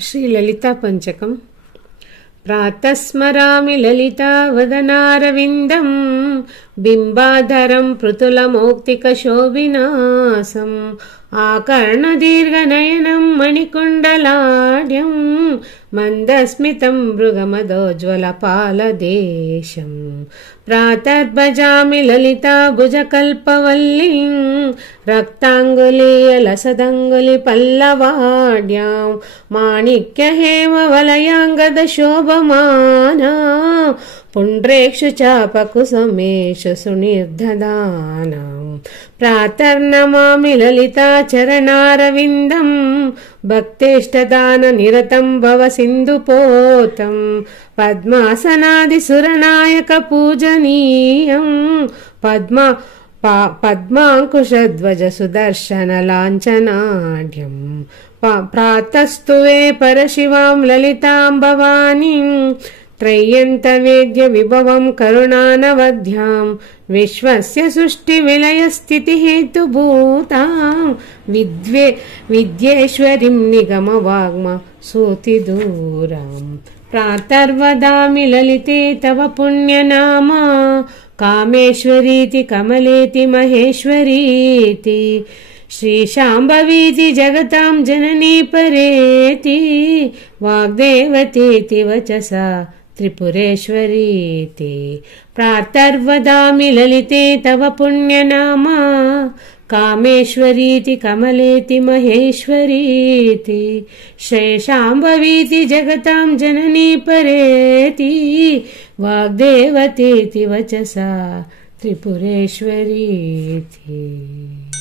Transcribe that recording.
श्री ललिता पंचकम्। प्रातः स्मरामि ललितावदनारविन्दम् बिम्बाधरं पृथुलमौक्तिकशोभिनासम् आकर्णदीर्घनयनं मणिकुण्डलाढ्यं मन्दस्मितं मृगमदोज्ज्वलपालदेशम्। प्रातर्भजामि ललिताभुजकल्पवल्लीं रक्ताङ्गुलीयलसदङ्गुलिपल्लवाढ्यां माणिक्यहेमवलयाङ्गदशोभमाना पुण्ड्रेक्षु चापकुसुमेषु सुनिर्दधानाम्। प्रातर्नमामि ललिताचरणारविन्दम् भक्तेष्टदाननिरतं भवसिन्धुपोतं पद्मासनादिसुरनायकपूजनीयं पद्माङ्कुशध्वज सुदर्शनलाञ्छनाढ्यं। प्रातस्तुवे परशिवां ललितां भवानीं त्रय्यन्तवेद्य विभवं करुणानवध्यां विश्वस्य सृष्टिविलयस्थितिहेतुभूतां विद्येश्वरीं निगमवाग्म सूतिदूरां। प्रातर्वदामि ललिते तव पुण्यनाम कामेश्वरीति कमलेति महेश्वरीति श्रीशाम्भवीति जगतां जननी परेति वाग्देवतीति वचसा त्रिपुरेश्वरीति। प्रातर्वदामि ललिते तव पुण्यनाम कामेश्वरीति कमलेति महेश्वरीति श्रीशाम्भवीति जगतां जननी परेति वाग्देवतीति वचसा त्रिपुरेश्वरीति।